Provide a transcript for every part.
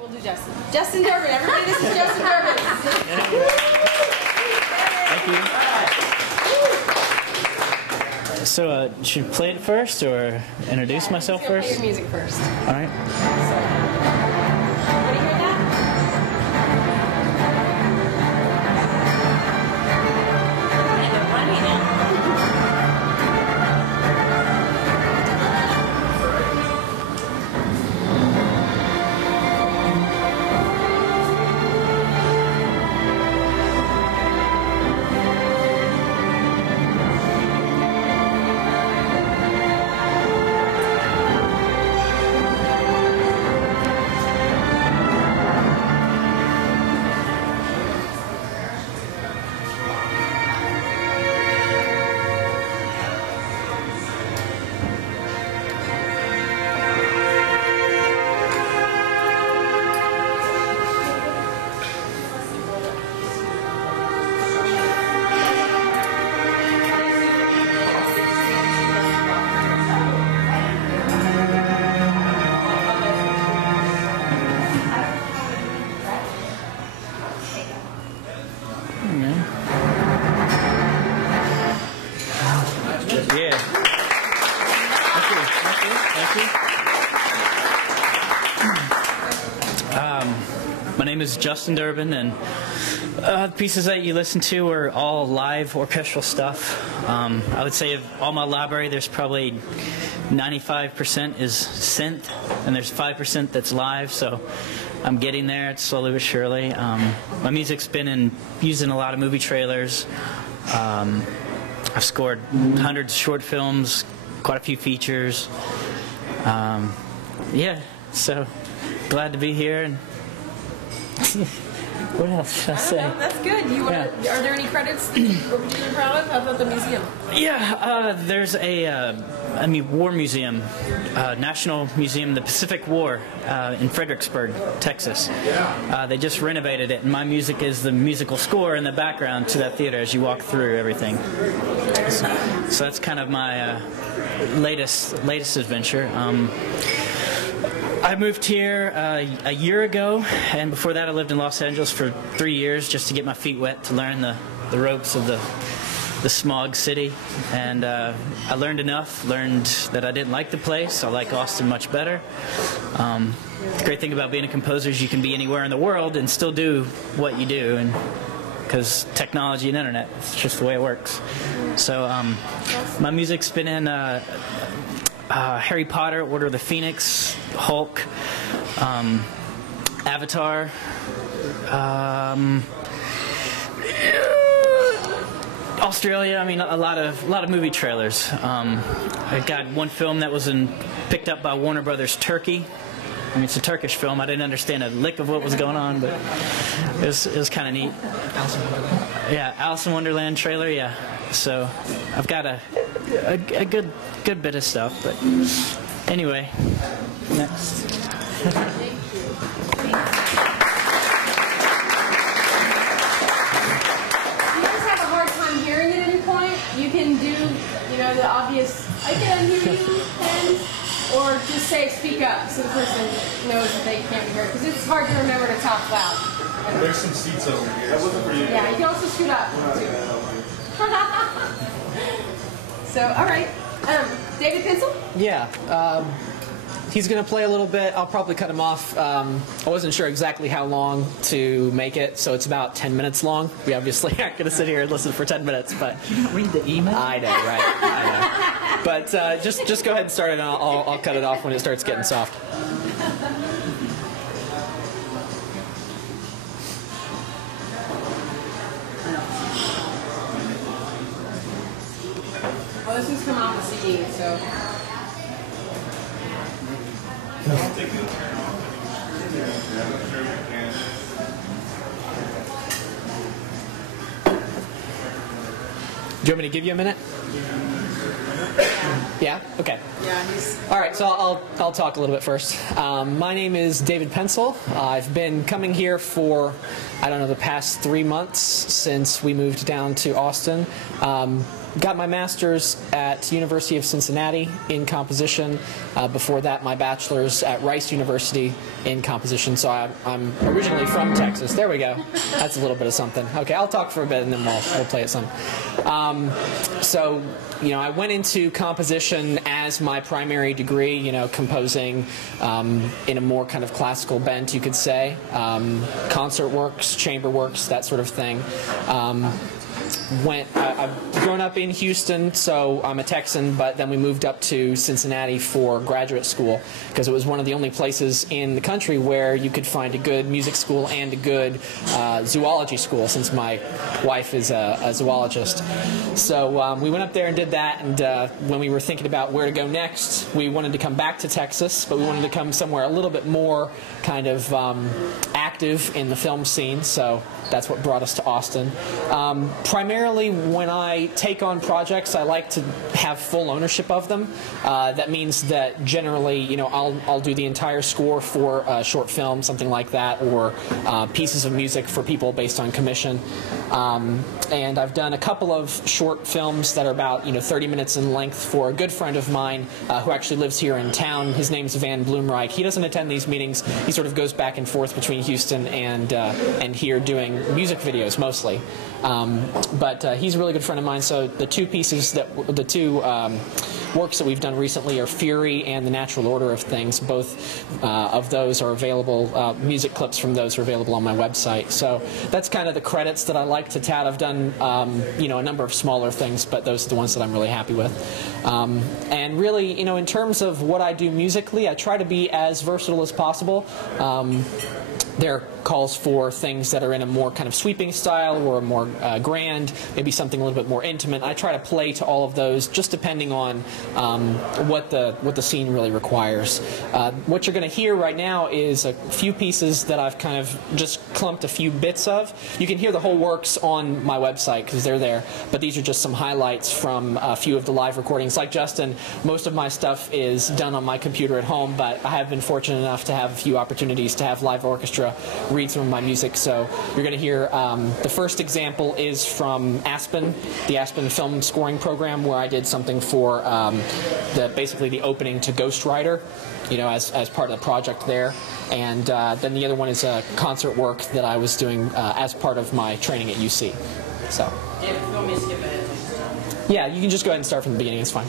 We'll do Justin. Justin Durban, everybody, this is Justin Durban. Thank you. So, should I play it first or introduce myself first? Play your music first. All right. What do you hear that? And they're running now. My name is Justin Durban, and the pieces that you listen to are all live orchestral stuff. I would say of all my library, there's probably 95% is synth, and there's 5% that's live, so I'm getting there slowly but surely. My music's been used in a lot of movie trailers. I've scored hundreds of short films, quite a few features. Yeah, so glad to be here. And what else should I say? That's good. Are there any credits you're proud of? How about the museum? Yeah, there's a war museum, National Museum of the Pacific War in Fredericksburg, Texas. They just renovated it, and my music is the musical score in the background to that theater as you walk through everything. So that's kind of my latest adventure. I moved here a year ago, and before that I lived in Los Angeles for 3 years just to get my feet wet, to learn the ropes of the smog city. And I learned enough, learned that I didn't like the place. I like Austin much better. The great thing about being a composer is you can be anywhere in the world and still do what you do, and because technology and internet, it's just the way it works. So my music's been in Harry Potter, Order of the Phoenix, Hulk, Avatar, Australia. I mean, a lot of movie trailers. I got one film that was picked up by Warner Brothers Turkey. I mean, it's a Turkish film. I didn't understand a lick of what was going on, but it was kind of neat. Yeah, Alice in Wonderland trailer. Yeah, so I've got a good bit of stuff. But anyway, next. Do you guys have a hard time hearing at any point? You can do, the obvious, I can hear you, and, or just say speak up so the person knows that they can't be heard. Because it's hard to remember to talk loud. There's some seats over here. That wasn't for you. Yeah, you can also scoot up, too. So, all right. David Pencil? Yeah. He's going to play a little bit. I'll probably cut him off. I wasn't sure exactly how long to make it, so it's about 10 minutes long. We obviously aren't going to sit here and listen for 10 minutes, but... You don't read the email? I know, right. I know. But just go ahead and start it, and I'll cut it off when it starts getting soft. Well, this one's come off the CD, so... Do you want me to give you a minute? Yeah? Okay. Yeah, he's... All right, so I'll talk a little bit first. My name is David Pencil. I've been coming here for, I don't know, the past 3 months since we moved down to Austin. got my master's at University of Cincinnati in composition. Before that, my bachelor's at Rice University in composition. So I'm originally from Texas. There we go. That's a little bit of something. Okay, I'll talk for a bit and then we'll play it some. So, you know, I went into composition as my primary degree, you know, composing in a more kind of classical bent, you could say. Concert works, chamber works, that sort of thing. I've grown up in Houston, so I'm a Texan, but then we moved up to Cincinnati for graduate school because it was one of the only places in the country where you could find a good music school and a good zoology school, since my wife is a zoologist. So we went up there and did that, and when we were thinking about where to go next, we wanted to come back to Texas, but we wanted to come somewhere a little bit more kind of active in the film scene, so that's what brought us to Austin. Primarily, when I take on projects, I like to have full ownership of them. That means that generally, you know, I'll do the entire score for a short film, something like that, or pieces of music for people based on commission. And I've done a couple of short films that are about 30 minutes in length for a good friend of mine who actually lives here in town. His name's Van Bloomreich. He doesn't attend these meetings. He sort of goes back and forth between Houston and here doing music videos mostly. But he's a really good friend of mine. So the two works that we've done recently are Fury and The Natural Order of Things. Both of those are available. Music clips from those are available on my website. So that's kind of the credits that I like to tout. I've done a number of smaller things, but those are the ones that I'm really happy with. And really, in terms of what I do musically, I try to be as versatile as possible. There are calls for things that are in a more kind of sweeping style or a more grand, maybe something a little bit more intimate. I try to play to all of those, just depending on what the scene really requires. What you're going to hear right now is a few pieces that I've kind of just clumped a few bits of. You can hear the whole works on my website because they're there, but these are just some highlights from a few of the live recordings. Like Justin, most of my stuff is done on my computer at home, but I have been fortunate enough to have a few opportunities to have live orchestra read some of my music. So you're going to hear the first example is from Aspen, the Aspen film scoring program, where I did something for basically the opening to Ghost Rider, as part of the project there. And then the other one is a concert work that I was doing as part of my training at UC. So yeah, you can just go ahead and start from the beginning. It's fine.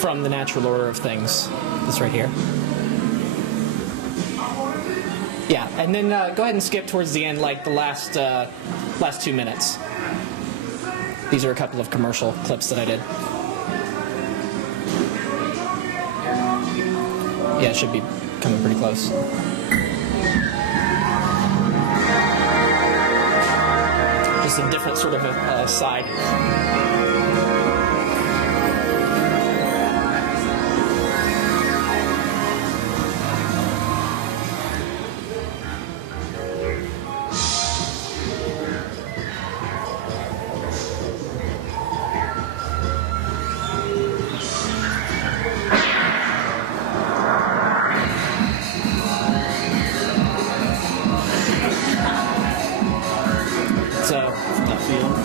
from the natural order of things. This right here. Yeah, and then go ahead and skip towards the end, like the last 2 minutes. These are a couple of commercial clips that I did. Yeah, it should be coming pretty close. Just a different sort of a side.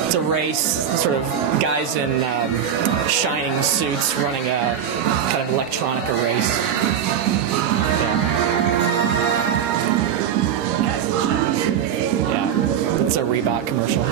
It's a race, sort of guys in shining suits running a kind of electronica race. Yeah, it's a Reebok commercial.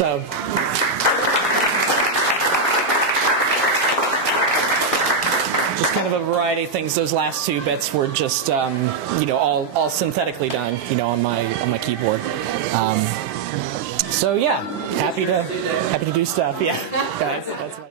So just kind of a variety of things. Those last 2 bits were just all synthetically done, on my keyboard. So yeah, happy to do stuff. Yeah, guys, that's my